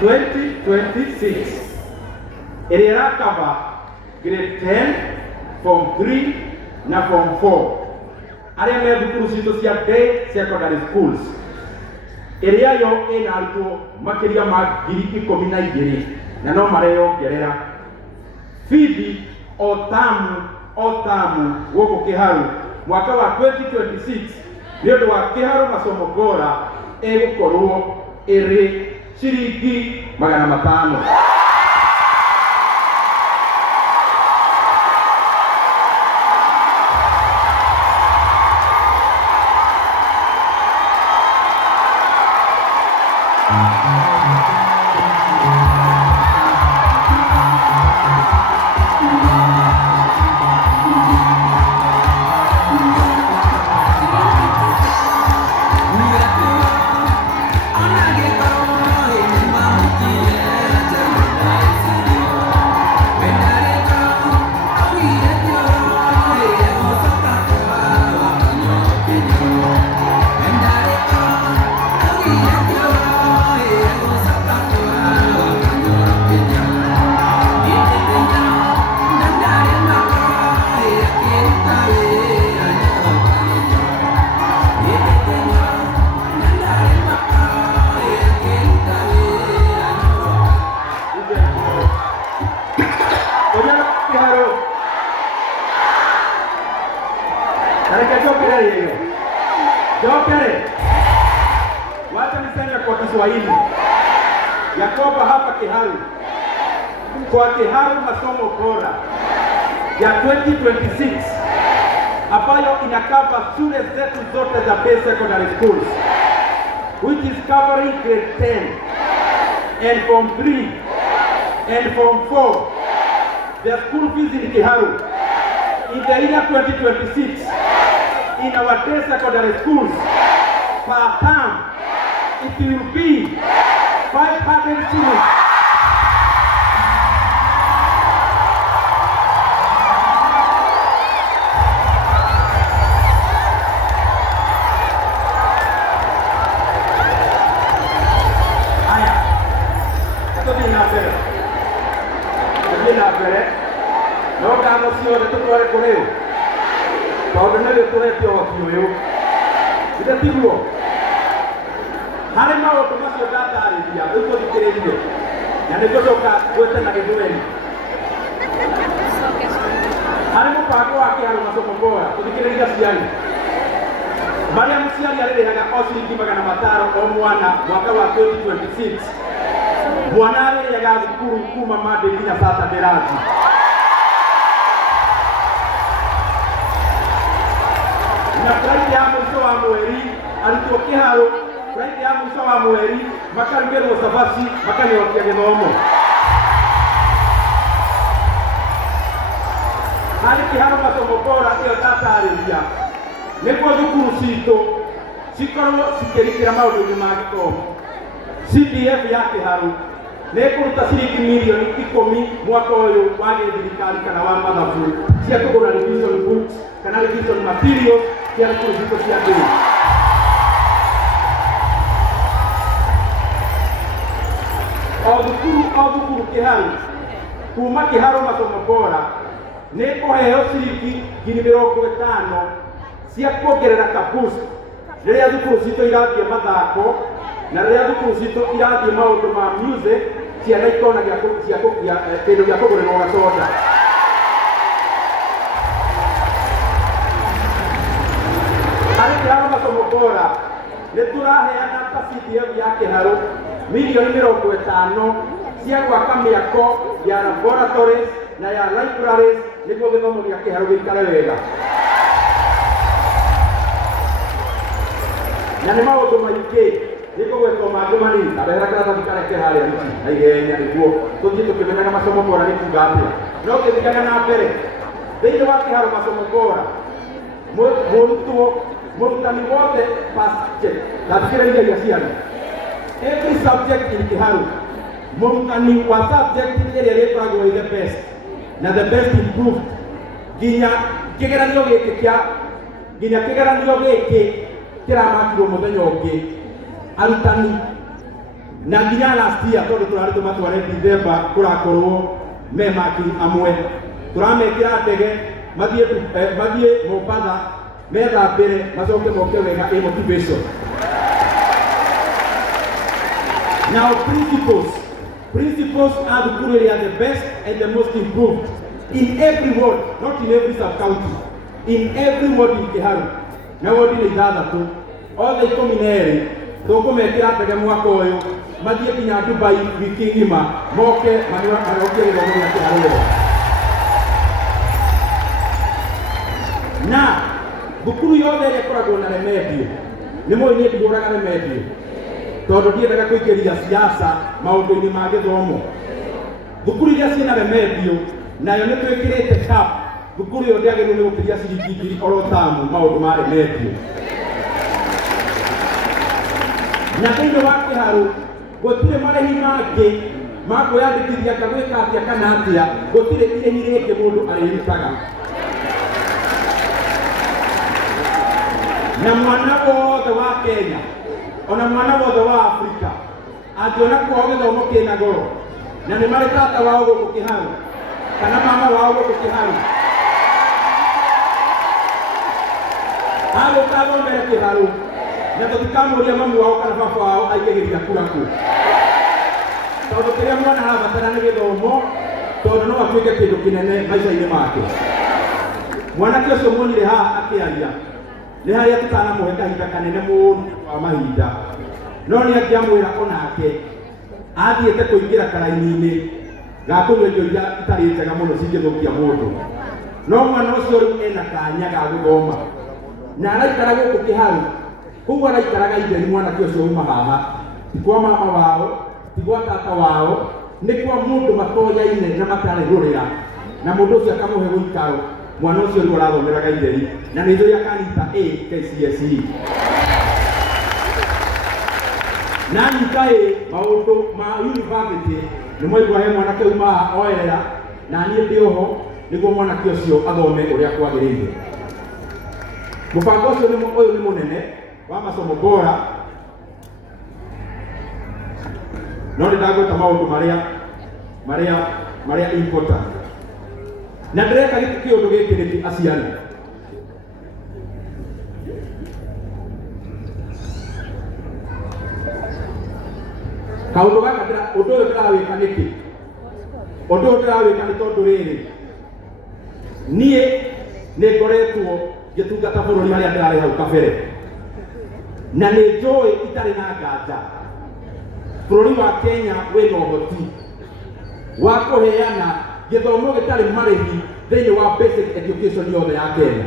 2026 ĩrĩa ĩrakava grade 10, form 3 na form 4 arĩa me thukuru citũ cia day secondary schools ĩrĩa yo ĩna arutwo makĩria ma 12,000 na no mareyongerera bithi o tamu gũkũ Kĩharũ mwaka wa 2026 nĩ ũndũ wa Kĩharũ masomo bora ĩgũkorwo ĩrĩ ciringi 500. Wacha niseme kwa Kiswahili ya kwamba hapa Kĩharũ kwa Kĩharũ masomo bora ya 2026 ambayo inakava shule zetu zote za basic secondary schools which is covering grade 10 and form 3 and form 4. The school fees in Kĩharũ in the year 2026 in our day secondary schools per term it will be 500 shillings. No kamo sio de tutore koreo. Todo ne de tore tio wakioyo. Ida tiguo. Hare ma o tomaso data aria, uto dikererio. Na ne godoka kwete na gedweni. Hare mo pako akiaro masomo bora, dikereria siani. Maria musiali alirehaga osiri magana mataro o mwana mwaka wa 2026. Bwana alirehaga thukuru kuma made nginya sata deraji. Na Friday ya mwisho wa mweri alikuwa Kĩharũ, Friday ya mwisho wa mweri makarugĩrwo cabaci makanyokia gĩthomo. Harĩ Kĩharũ masomo bora ĩyo tatarĩria nĩguo thukuru citũ cikorwo cikĩrikĩra maũndũ-inĩ ma gĩthomo. CDF ya Kĩharũ nĩkũruta ciringi milioni 10 mwaka ũyũ wa thirikari kana wa mathabu cia kũgũra revision books kana revision materials cia thukuru citũ cia ndũire. O thukuru Kĩharũ kuma Kĩharũ masomo bora nĩkũheo ciringi 50,000 cia kuongerera kaboost rĩrĩa thukuru citũ irathiĩ mathako na rĩrĩa thukuru citũ irathiĩ maũndũ ma music ciana ikona kĩndũ gĩa kũgũrĩrwo gacoda. Harĩ Kĩharũ masomo bora nĩtũraheana ta CDF ya Kĩharũ milioni 50 cia gwaka mĩako ya laboratories na ya libraries nĩguo gĩthomo gĩa Kĩharũ gĩikare wega. Na nĩ maũndũ maingĩ nĩkũgwetwo mangĩ manini abehera karatathi kareke harĩa niki na ihenya nĩguo tũthiĩ tũkĩmenyaga masomo bora nĩ kuuga atĩa. No gĩthiaga na mbere thĩinĩ wa Kĩharũ masomo bora mũrutani wothe na thikĩrĩria iria ciana every subject in Kĩharũ mũrutani wa subject ĩrĩa ĩkoragwo ĩ the best na the best improved nginya kĩgeranio gĩkĩ kĩramakirwo mũthenya ũngĩ arutani na nginya last year tondu turari tumatware December kurakorwo me marking amwe turamekira ndege mathie Mombasa metha mbere macoke moke wega a motivation. Now principles are the best and the most improved in every ward, not in every sub-county, in every ward in Kiharu. Na ward ni ithathatu othe ikumi na eri tukumekira ndege mwaka uyu mathie nginya Dubai wiki ngima moke marokie githomo gia Kiharu. Na thukuru yothe ĩrĩa ĩkoragwo na remedio nĩ mũĩ niĩ ndigũraga remedio tondũ ndiendaga kũingĩria siasa maũndũ-inĩ ma gĩthomo. Thukuru iria ciĩna remedio nayo nĩ twĩkĩrĩte cap thukuru ĩyo ndĩagĩrĩirwo nĩ gũkĩria ciringi 2,000 oro tamu maũndũ ma remedio. Na thĩinĩ wa Kiharu gũtirĩ marĩhi mangĩ ma kwĩyandĩkithia gwĩka atĩa kana atĩa, gũtirĩ irĩhi rĩngĩ mũndũ arĩrutaga. Na mwana wothe wa Kenya ona mwana wothe wa Afrika angĩona kwao gĩthomo kĩna goro na nĩ marĩ tata wao gũkũ Kiharu kana mama wao gũkũ Kiharu agũka athomere Kiharu na tũtikamũria mamu wao kana baba wao aingĩrĩria kura kũ, tondũ kĩrĩa mwana arabatara nĩ gĩthomo, tondũ no atuĩke kĩndũ kĩnene maica-inĩ make. Mwanake ũcio muonire haha akĩaria nĩ harĩa tũtanamũhe kahinda kanene mũno wa mahinda, no nĩ angĩamwĩra onake athiĩte kũingĩra karaini-inĩ ga kũnyua irio iria itarĩ njega mũno cingĩthũkia mũndũ. No mwana ũcio rĩu ena kanya ga gũthoma na araikara gũkũ Kiharu, koguo araikaraga itheri mwanake ũcio uma haha, ti kwa mama wao, ti kwa tata wao, nĩ kwa mũndũ matoyaine na matarĩ rũrĩra, na mũndũ ũcio akamũhe gũikaro. Mwana ũcio rĩu arathomeraga itheri na nĩ ithuri akanita A KCSE. Na nyita maũndũ ma university nĩ mwaigua he mwanake uma haha oerera na niĩ ndĩ oho nĩguo mwanake ũcio athome ũrĩa kwagĩrĩire. Mũbango ũcio ũyũ nĩ mũnene wa masomo bora, no nĩ ndagweta maũndũ marĩa important. Na ndĩreka kĩũndũ gĩkĩ nĩ aciari. Kaũndũ gaka ũndũ ũyũ ndĩrawĩka nĩkĩ? Ũndũ ũyũ ndĩrawĩka nĩ tondũ rĩrĩ, niĩ nĩ ngoretwo ngĩtungata bũrũri harĩa ndĩrarĩ hau kabere, na nĩ njũĩ itarĩ na nganja bũrũri wa Kenya wĩna ũhoti wa kũheana gĩthomo gĩtarĩ marĩhi thĩinĩ wa basic education yothe ya Kenya.